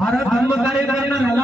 अरे धर्म कार्य करणाऱ्याला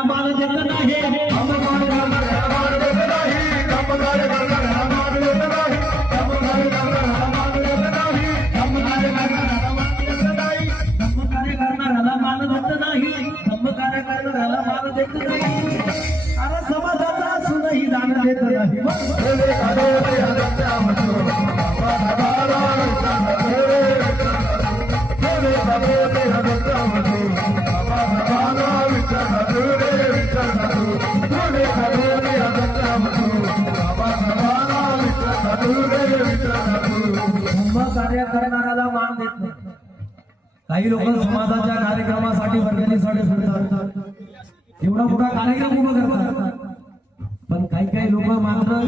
करणाऱ्याला मान देत नाही. काही लोक समाजाच्या कार्यक्रमासाठी वर्गणीसाठी फिरतात. एवढा मोठा कार्यक्रम उभा करतात. पण काही काही लोक मात्र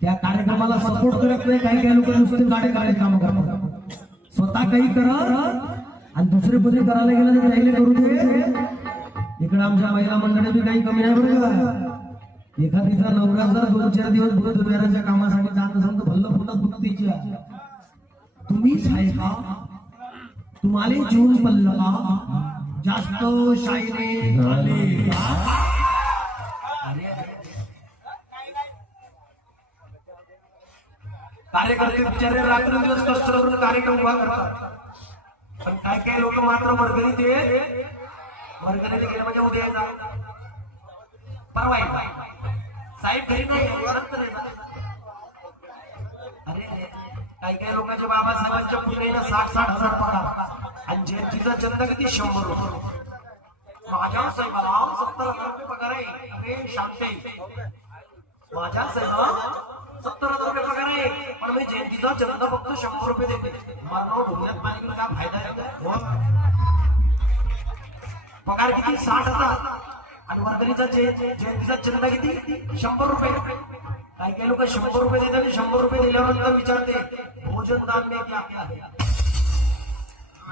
त्या कार्यक्रमाला सपोर्ट करत नाही. काही काही लोक नुसते गाडी कार्यक्रम करतात. स्वतः काही करत आणि दुसरे पुढे करायला गेलं तर त्याला करू दे. इकडे आमच्या महिला मंडळी बी काही कमी नाही बरं का. एखादीचा नवरा जर दोन चार दिवस बुधवाराच्या कामासाठी जात असेल तर भल्ल फुटत फुटत तिच्या तुम्हीच आहे का तुम्हाला जीवन पडलं का जास्त शाईने झाले. कार्यकर्ते बिचारे रात्रंदिवस कष्ट करून कार्यक्रम उभा करतात. पण काय काय लोक मात्र वर्गणी ते वर्गणीने गेले म्हणजे उद्या परवा. साहेब घरी नाही. काही काही लोकांच्या बाबासाहेबांच्या पुतळीला साठ साठ हजार पगार. आणि जयंतीचा चंद किती? शंभर रुपये. माझ्या साहेबाला सत्तर हजार रुपये पगार आहे. अरे शांते. माझ्या साहेबाला सत्तर हजार रुपये पगार आहे. पण मी जयंतीचा चंद फक्त शंभर रुपये देते. मला ढोल्यात पाणी काय फायदा आहे? पगार किती? साठ हजार. आणि वर्गणीचा जयंतीचा चंदा किती? शंभर रुपये. काही काही लोक शंभर रुपये देतात आणि शंभर रुपये दिल्यानंतर विचारते भोजन दान में क्या क्या है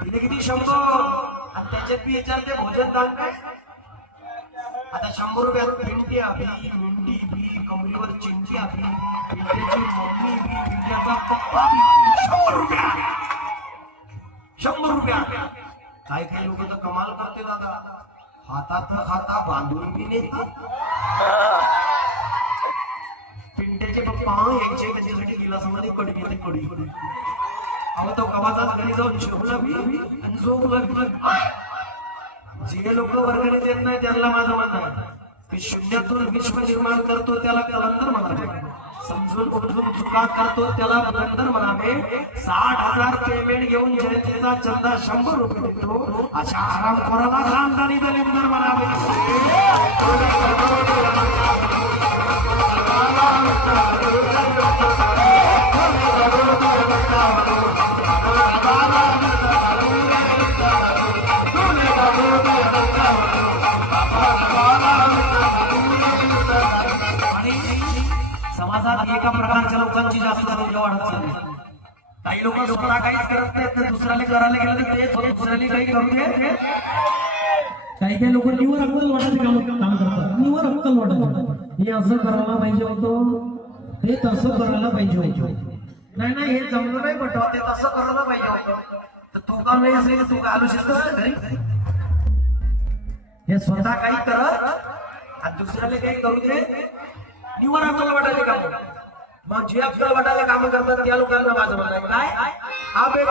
दिले किती शंभर. आणि त्याच्यात मी विचारते भोजन दान काय? आता शंभर रुपयात पिंटी आपली मिंडी बी कमरीवर चिंटी आपली पिंटीची मम्मी बी पिंट्याचा पप्पा बी. शंभर रुपया. शंभर रुपया. काही काही लोक तर कमाल करते दादा. हातात हाता बांधून बी नेतात पिंट्याचे पप्पा एकशे त्याच्यासाठी गिलासामध्ये कडी घेते कडी अहो तो गव्हाचाच घरी जाऊन जेवला बी आणि झोपला बी जे लोक वर्गणी देत नाही त्यांना माझं मत आहे. की शून्यातून विश्व निर्माण करतो त्याला कलंदर म्हणावे. समजून उठून चुका करतो त्याला कलंदर म्हणावे. साठ हजार पेमेंट घेऊन जनतेचा चंदा शंभर रुपये देतो अशा आराम कोणाला खानदानी दलिंदर म्हणावे. समाजात एका प्रकारच्या लोकांची जास्त संख्या वाढत चालली. काही लोक स्वतः काहीच करत नाहीत तर दुसऱ्याला करायला गेलं तर ते दुसऱ्याला काही करू नये काही काही लोक निवर अक्कल वाटायचे काम करतात. निवर अक्कल वाटत हे असं करायला पाहिजे होतं. हे तसं करायला पाहिजे होतं. नाही नाही हे जमलं नाही बट ते तसं करायला पाहिजे होतं. तर तू का नाही असेल? तू का शकतोस का घरी हे स्वतः काही करत आणि दुसऱ्याला काही करू दे. निवर अक्कल वाटायचे काम. मग जे अक्कल वाटायला काम करतात त्या लोकांना माझं म्हणणं काय? हा बे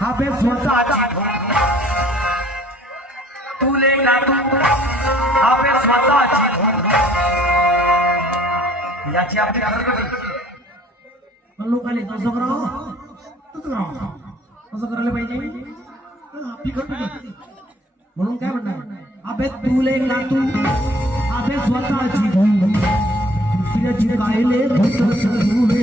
हा बे स्वतःची. तुले काढू हा बे स्वतःची. याची आपली खरं पण लोकांनी तसं करावं. तसं करावं. तसं करायला पाहिजे. आपली खरं म्हणून काय म्हणणार? अबे तुले नातू अबे स्वतःची. दुसऱ्याची गायले भूत सजूले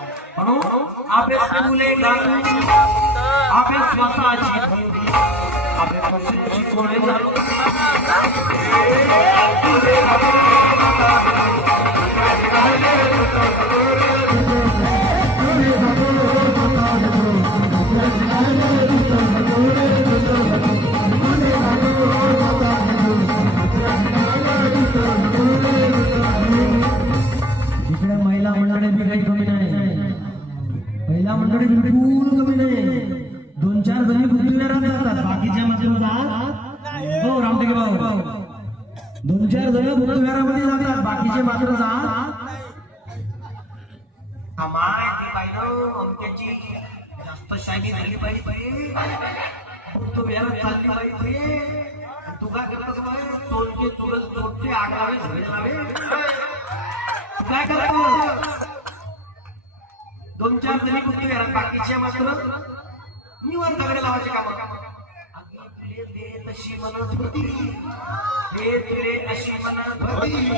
म्हणून आपे तुले गाणू आपे स्वतःची धूप आपे पक्षीची कोणे चालू जात की भाऊ? दोन चार जण बुद्धविहारामध्ये जातात बाकीचे मात्र जात अमाय ती जास्त शायनी झाली पाहिजे. बुद्धविहारात चालली पाहिजे तू. काय करतोस बाई? चोरटे चुरत आगावे झगडे तू काय करतो दोन चार जणी कुठे बाकीच्या मात्र मी वर दगडे लावायचे काम तशी म्हणत होती दे तुले अशी म्हणत होती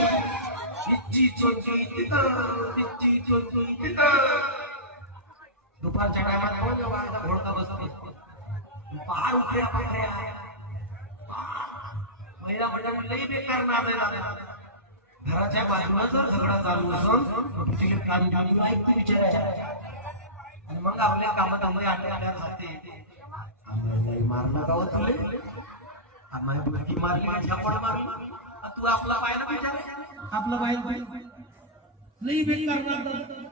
तिची चोची तिथं तिची चोची तिथं. दुपारच्या टायमात घोडका बसते? पार उठ्या पाकड्या महिला म्हणजे लई बेकार नाम घराच्या बाजूला जर झगडा चालू असून तिथे कान काढून ऐकते विचारायच्या आणि मग आपल्या कामात आम्ही आटल्यावर जाते. मारणार मारणं हो, तुले. आम्हाला बुलकी मारली झपड मारली तू आपला पाहिलं विचार आपला पाहिलं लई बेकार